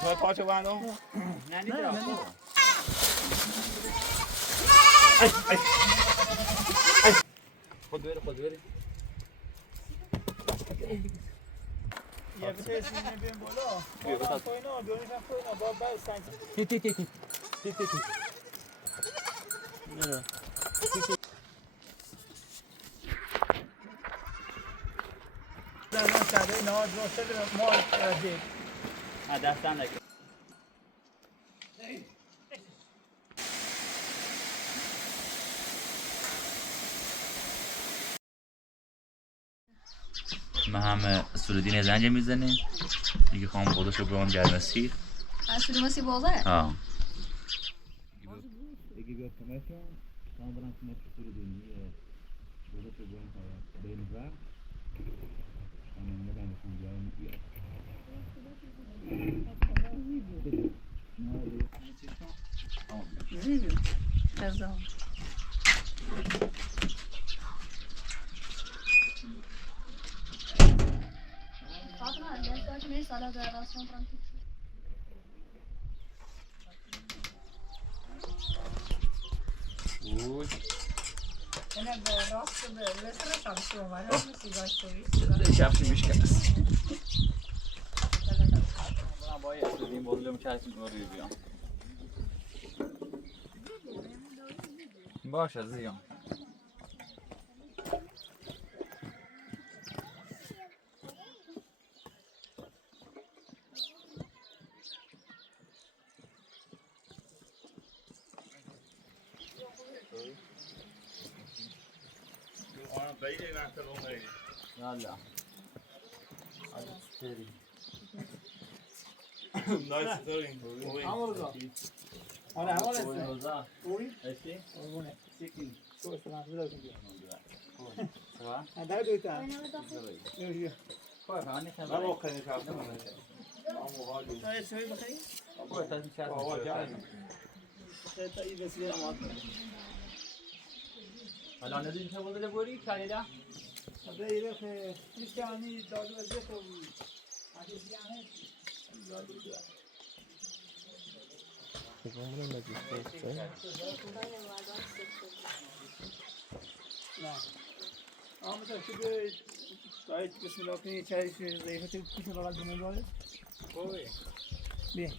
تو پاچو بندم نه نه خود بره یه بتونی بیم بالا بالا پایینا دونش هم پایینا با بعد سنگ تی در من ساده نواز روسته ما دید دستم نکن ما هم اسطوره‌دین زنج میزنیم میگه خواهم خودشو برام گرم سیر اسطوره مسی بازه آه یکی بیاد کمکم شما برم کمک اسطوره‌دینی خودشو بریم و اما نمیدونم بخوام بیارم بیارم رضا فاطمه adesso che mi sala della relazione tranquilla اوی انا راست به لسه شامشو وارد می‌سازی ده کفشی میشکنست برم با یه اسطوره‌دین بازلم چشم رو بیام باشه زیان يلا نایس داریم همون رو آره همون است اوی ايشي اونه سيكين تو سلام می‌دارم سوا در دوتا یه كويس انا كان ما خیلی خراب تو چه بخری؟ كويس لازم شاف هوا جای تا این وسیله ما حالا نداری که بوده بوری کاریدا ده ایره که هیچ کمی دادو از تو حدیثی نه دادو نه آمده که به دایت بسم الله کنی چای ضعیفت کیش بغل دونه داره خوبه بیا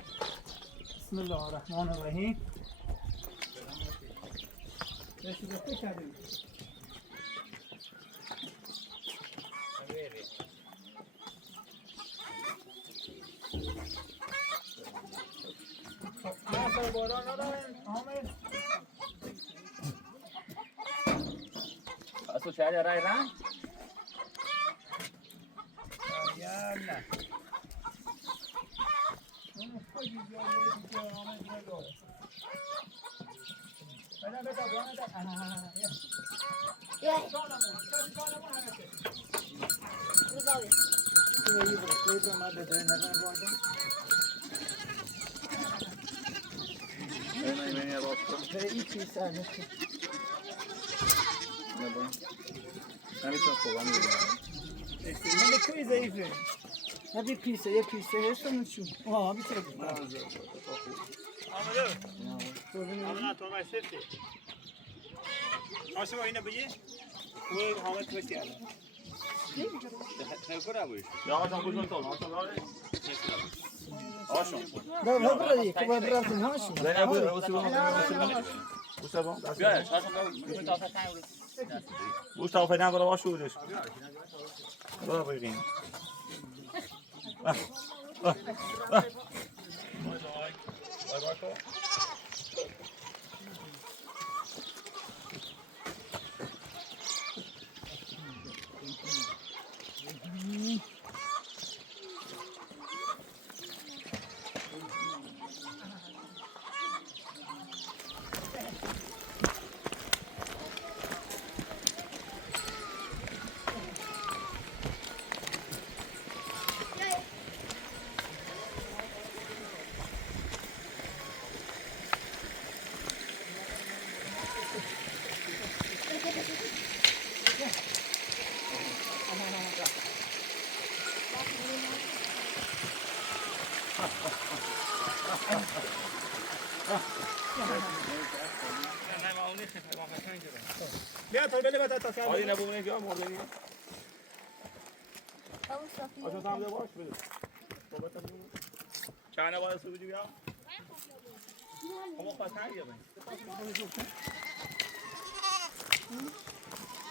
بسم الله الرحمن الرحیم داشتی بخیر کردیم ما سر باران نداریم حامد اصلا شاید رای رنگ یالا اون خودی جایی که حامد نداره بنا بتا بنا یا جانمون هرچه رضا کوئی پر ما دے دے نظر بولتا من راست این چیز ساده نبا نمیتونم خوبم من کوئی ضعیفه هذه پیسه یه پیسه هست نشون آه میتونه آمده تو ما سفتی آشما اینو بگی کوئی حامد کسی الان خیلی خوبه یا آشان کجا تو آشان داره آشان ده هبردی که باید رفتیم هاشی نه بود بیا آشان گوشت تا فعلا برای واش شورش برو بگیم بیا تا بله بتا تا آدی نبونه که مرده نیم أو صفية آجا tam باش بده چند باید سویدی بیا اما خواست هنگه بین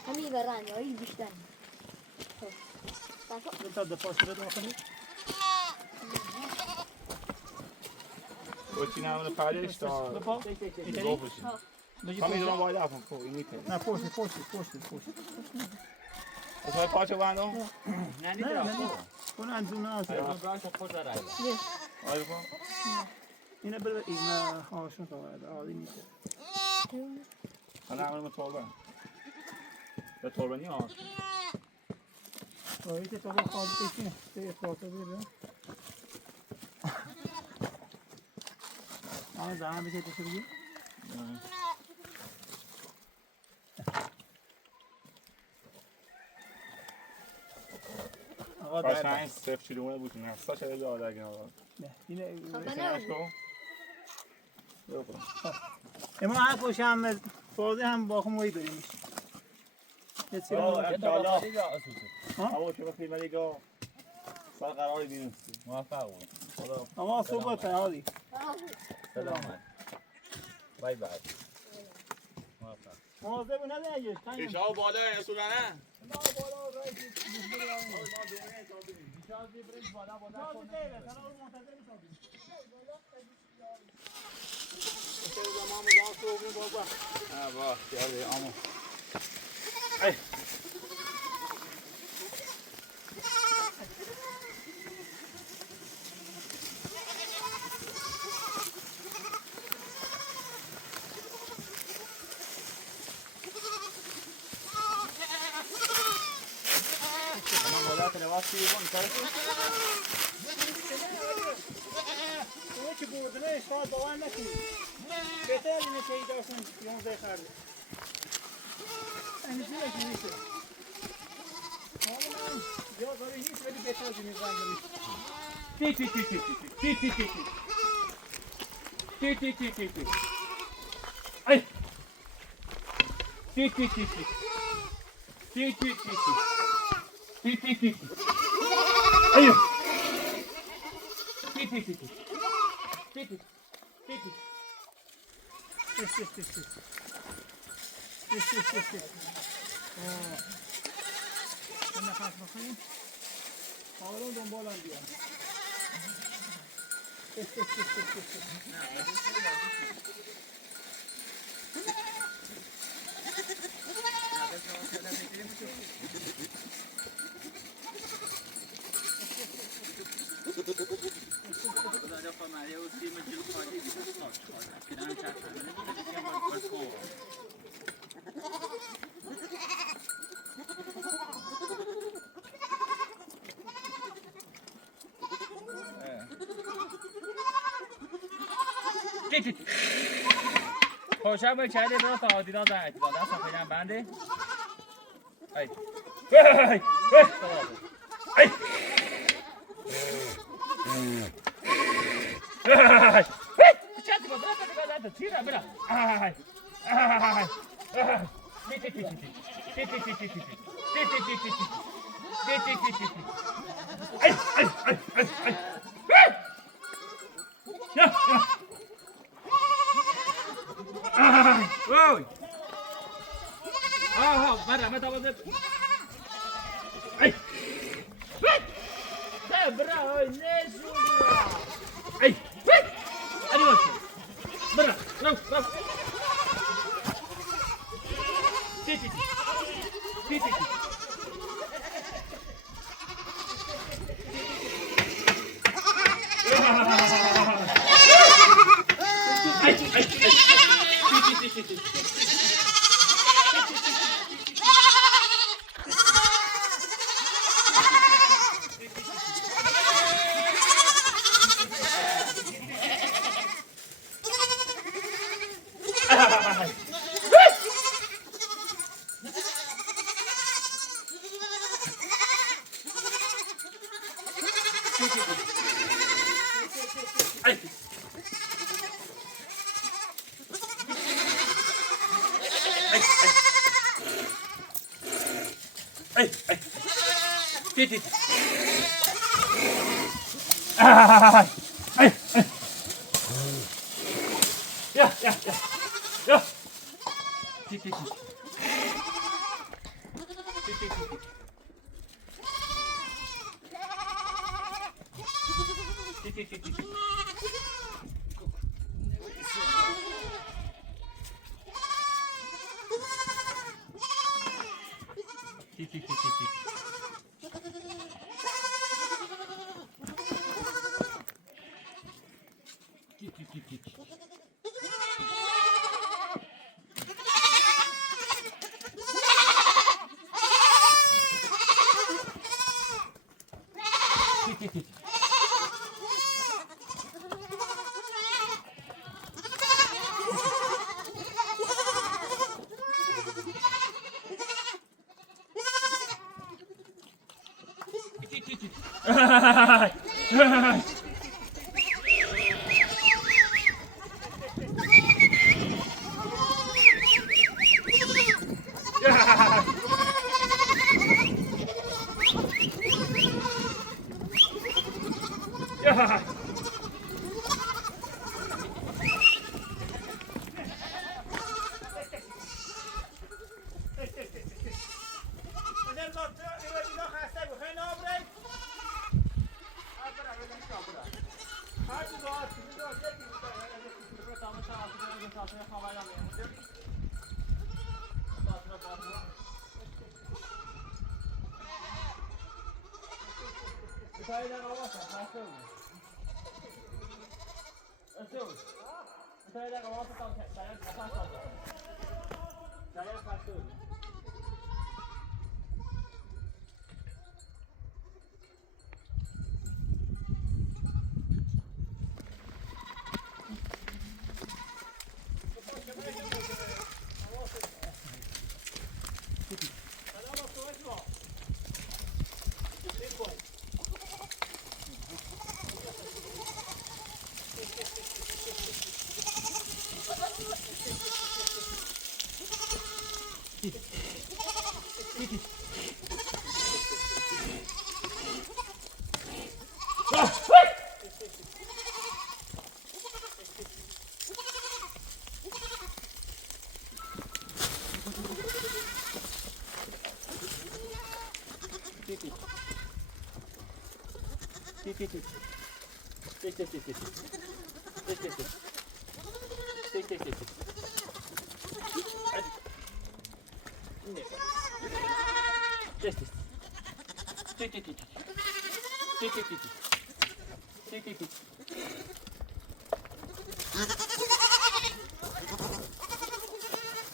همي براني أي بيشتاني تا دفاع شده داخلی و چی نمونه پریش تا دفاع گو بشین بجی تا میدونم باید افهم که این میتونه نه پشت اصلا پاچه بندم نه نیست اون انجام نه راش خود را رای آره کن اینه بر این هاشون تو وارد عادی نیست من نمونه توربه به توربه نی آش ولی که تو با خواهد بشین به اطلاعات بیره آن زمان بشه تو بگی آقا باش در نه این صرف چیلومونه بود نه سا چه بده آده اگه آقا نه اینه بسینش کن اما هر پوشه هم فازه هم با خموی بریم یه چیزی آقا چه وقتی من دیگه سال قراری بینستی موفق بود اما صبح تا عادی سلامت بای بای موفق مواظب نده ایشا بالا رسولانه اون که بردنه شاید باور نکنید بهتر اینه که ای داشتن 11 خرده این چیزی که نیسته حالا من یادگاری نیست ولی بهتر از این زن نفس بخوریم آروم دنبالم بیان خوشم باید چهره برو تا آدینا زنگ دادن سفیدن بنده ای چندی با برا تا دیگه تیره برا Ôi! Không, bắt đầu tao bắt đầu. Ê! Thế bra ơi, nè xuống. Ê! Anh ơi. Bra, đâu, đâu. Đi. Titi. Ay. Ay. Ja. Titi.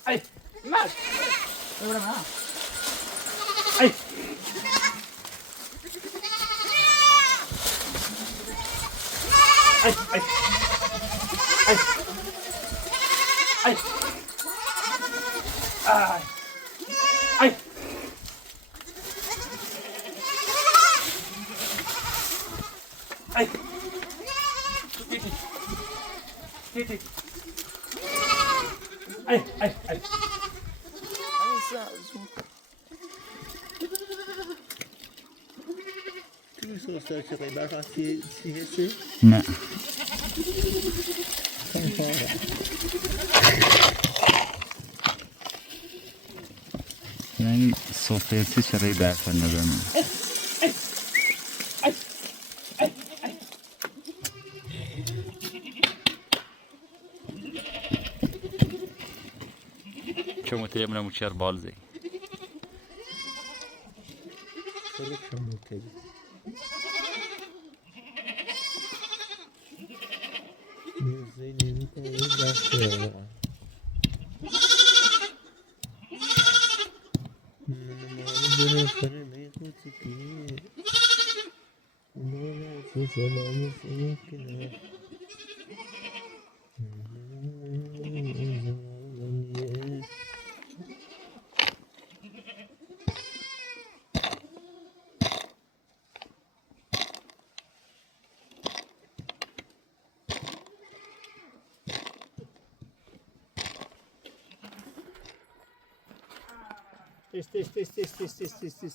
Ay, mas. Udah mana? Ay. Ay. Ay. Ay. Ay. Ay. Ay. Titi. Ay. Tu sono che vai a farci نه یعنی سوفیتی چرایی برفن نظر من چه متیمونه موچر بالزی خیلی کموته میزه نمیکنه دسته من کنه میخوچی که من چه سلام سمکنه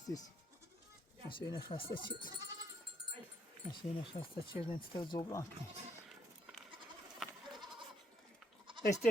This. ماشین خسته چیز ماشین خسته چیز انتظار زبران کنید تست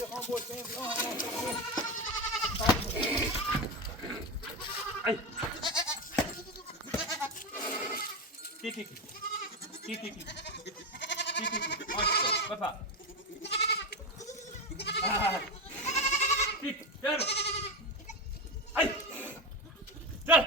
یه خان بود کنیم ای کی ماشاءالله بفرم جل ای جل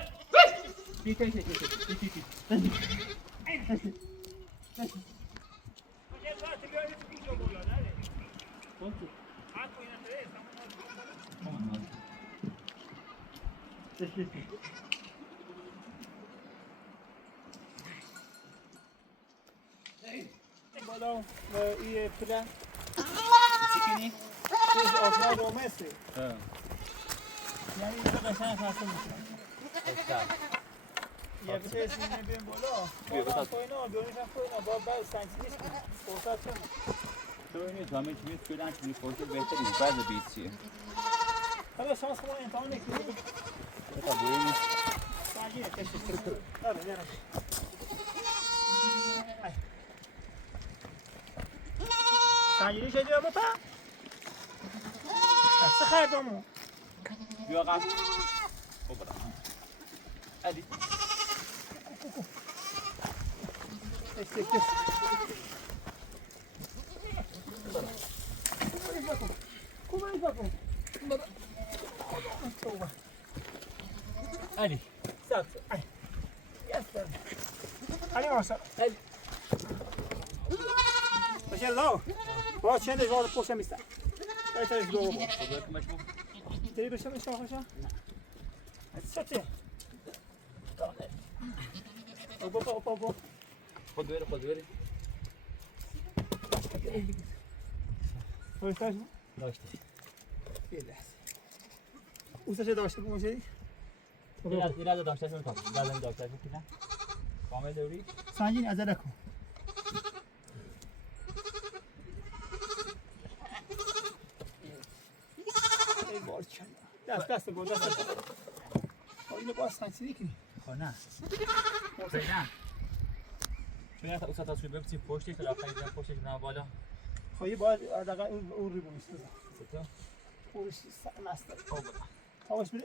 بالا این پله چیکنی؟ چیز آسمان رومسه ها یعنی اینجا قشنگ فصل میشه یه بسیار سینه بیم بالا بالا پایینا بیانیش هم پایینا با بعد سنگسیش کنیم فرصت کنیم تو اینی جامعه چیزی فعلا چیزی فرصت بهتری بعد بیت چیه حالا شانس ما امتحان نکنیم بتا بوینی سنگینه کشش بله یعنی سنگینی شدی با پا دسته خیلی بامو بیا قم خب برا ادی تک کمک بکن ادی سب یس علی ماشا باشه لاو با چند جواد پوشم میستم بهترش دو با خودت مشمو داری بشم اشتاق بشم چطه اوپا خود بری بایستاش داشته یه لحظه اوستش داشته بموشی ایراد داشته شون کام لازم داشته شون کنم کامل دوری سنگین عجله کن ای بار چند دست بود اینو باز سنگینی کنی نه فعلا شما تا اوسط تاسو ببینید پشتش تا آخری جا پشتش نه بالا خواهی باید دقیقا اون ریبونیش بزن تو پورش مستر تاوش بره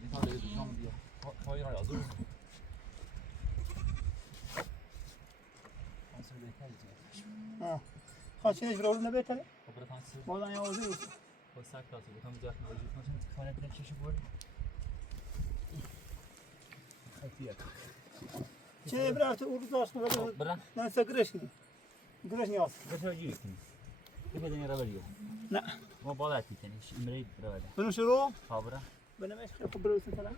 این تا دیگه دوستان بیا پای را یازو انسان بهتره خواهد چینش رو نبهتره خبر تانسی بازن یا آزه نیست با سگ تاسو بودم وجود کنم خانه دیگه چیشو برد خطیه چه برای تو اون داشت مگه برا نه سگرش نیاز بچه جیری کنی یه بدنی را بریو نه ما بالا تیکنی امری را بده بنو شروع ها برا بنمش خیلی خوب بروسن تلا همه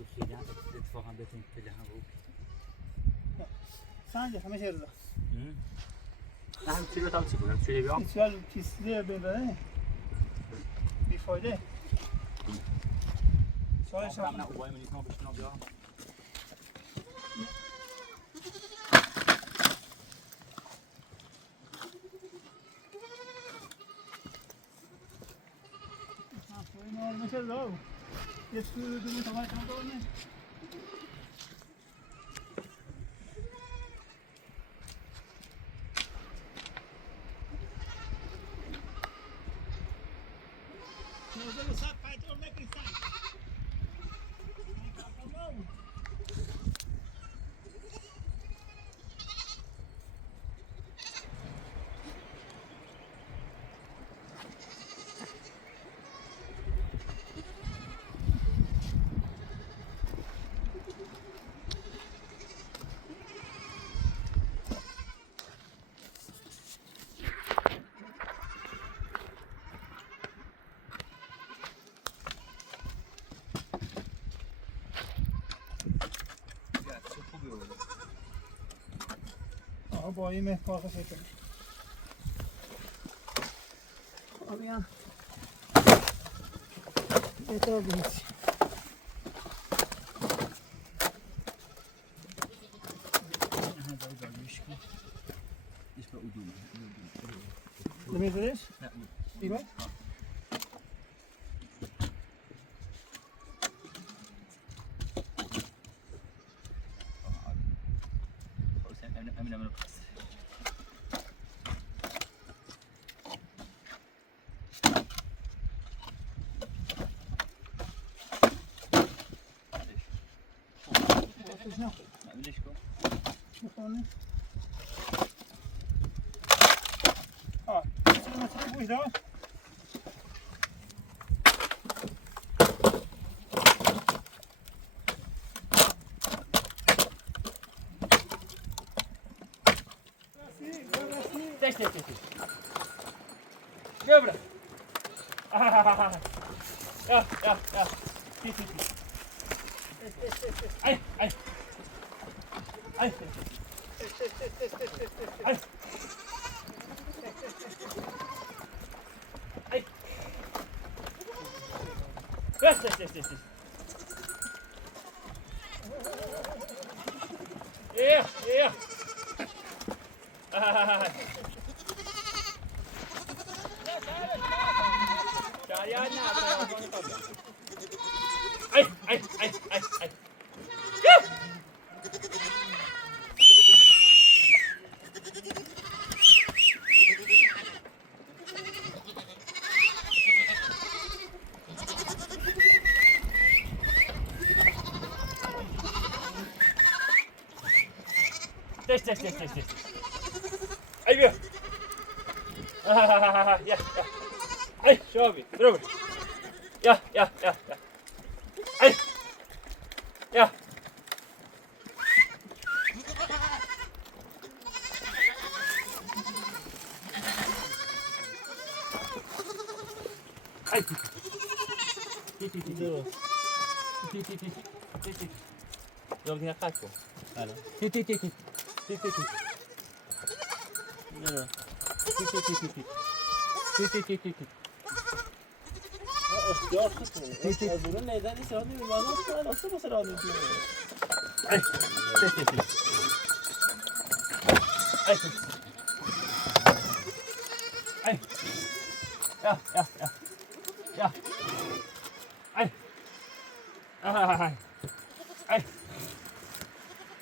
گفت خیلی اتفاقا بهتون پله هم بود سنجه همه رضا نه هم چیلو تام چی کنم چیلی بیام ایتوال پیسلی ببره بیفایده سوالش هم نه اوبای منی کنم بشکنم بیام میشه لو یه سوی دونه تمام کم کنه نوزه سب پیتر نکریستن با این مهکار خشک کنی آمیان بهتر بینیسی نمیزدش؟ نه دیگه؟ امین بشنو ليش كو بخوني ما تحبوش داش Test. Dobra. Ja. Ti. Ai. Ai. Ai. Test. Ja. Ai. Test. Ai, viu? Ja. Ai, chove. Droga. Ja. Ai. Ja. Ai. Ti. Yok yine kaç bu? Alo. Ti. Nere? Ti. اختیار خودتون از اون نیدن این سراد میبینم اصلا با سراد میبینم Ai. Ai. Ja. Ai. Ai.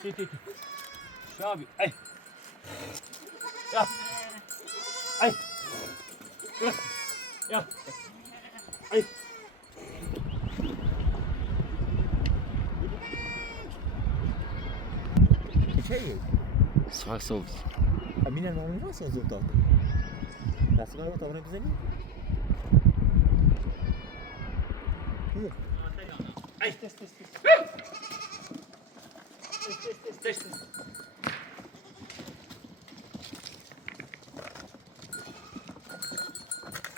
Ti. Chove. Ai. Ja. Ai. Ja. Ai. Sağ sol. امین نامی راست از داد دست قرار تا اون بزنی Ai. Test.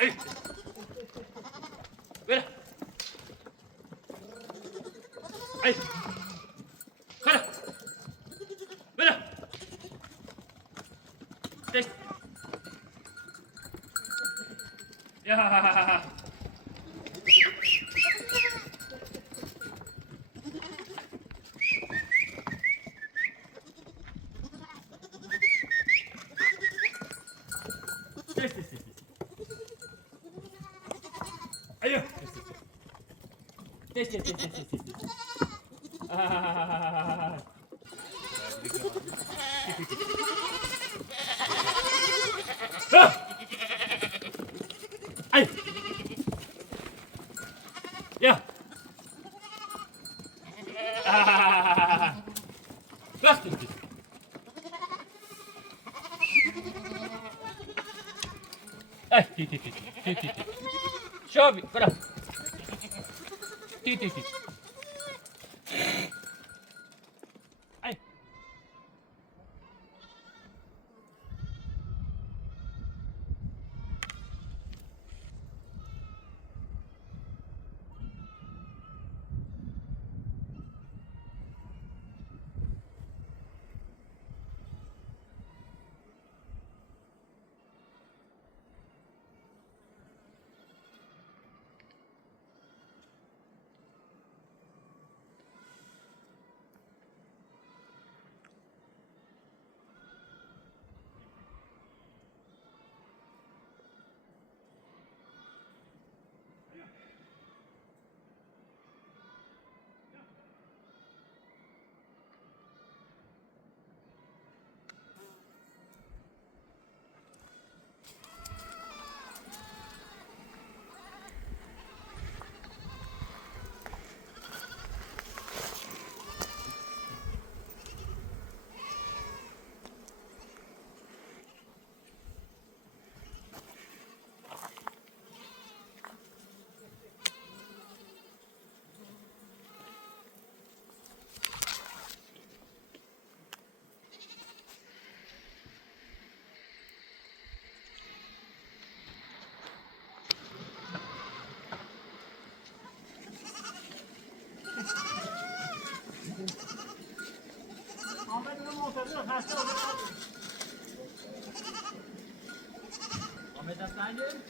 Ai. Vera. Ai. Vera. Test. Ja. Test. Ayo. Test. Ay. Ya. Plastik. Ay, ti. Şabi, bırak. Ti. Ay. آمد اون منتظر خسته آمد آمد دست نگیر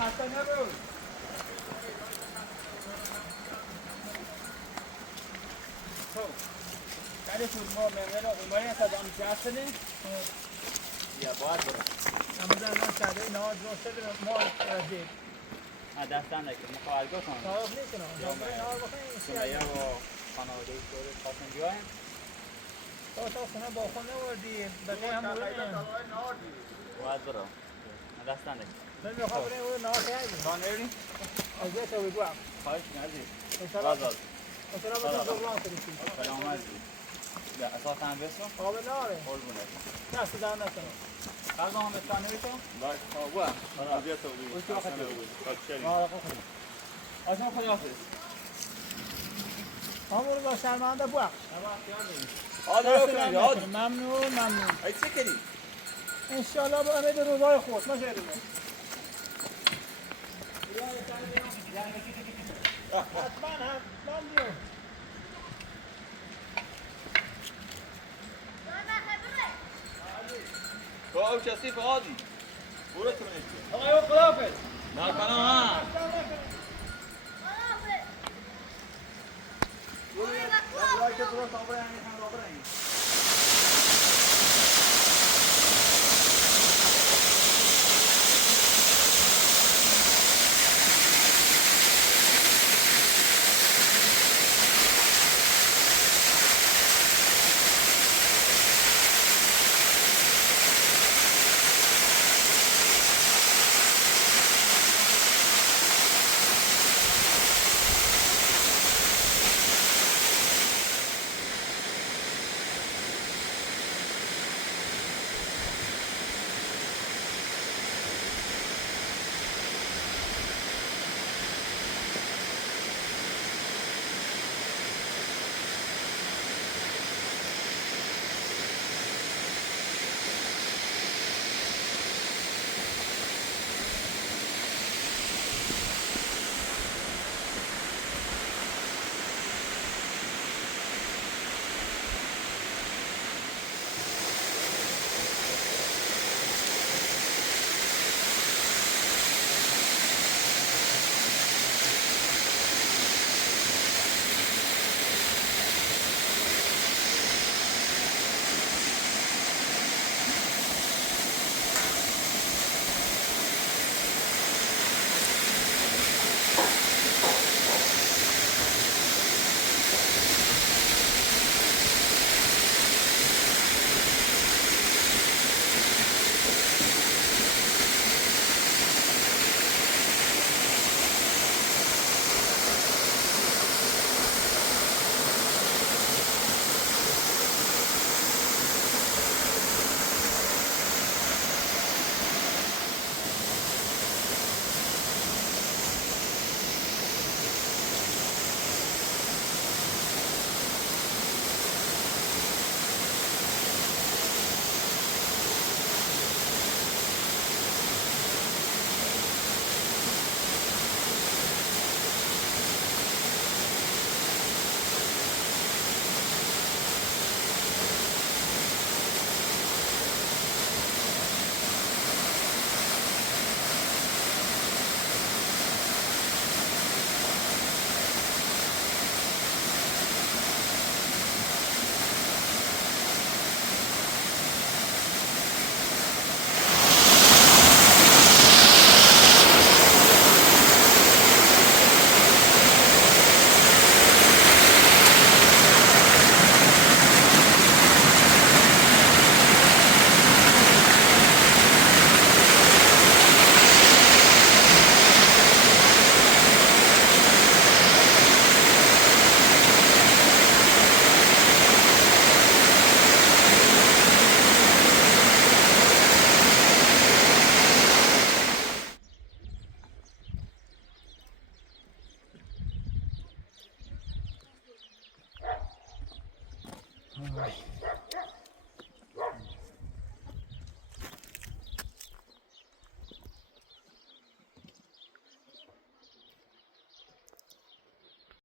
خسته نبود شد ما ممنون اومدیم تا دام جاستنی یا باید برو اما در من ساده نهاد روسته برم ما رسید دستن نکن مخوارگاه کنم صاحب نیکنم نهار بخواهیم سمیه و خانواده شده خواستن بیایم تا خونه با خود نوردی بقیه هم بودیم باید برو دستن نکن من میخوام بریم اون نهار خیلی تا نریم از بیت رو بگویم خواهش نزید انشاءالله آزاد بسیم دوبلان کنیم سلام عزیز به اساس هم بسو آب ناره قربونه دست در نکنم قلب هم بستان نمیتون باید خوبه بیا تو بگو اوکی وقت بگو خاکشری آره خوبه آشان خداحافظ همون با شرمنده بویم آدم دست در کنید نکنم ممنون ای چه کردی؟ انشاءالله با امید روزای خود ما شاید حتما هم من بیام تو او کسی فعادی برو تو نیستی آقای خداحافظ نه کنم ها وای که درست آبره همین هم آبره این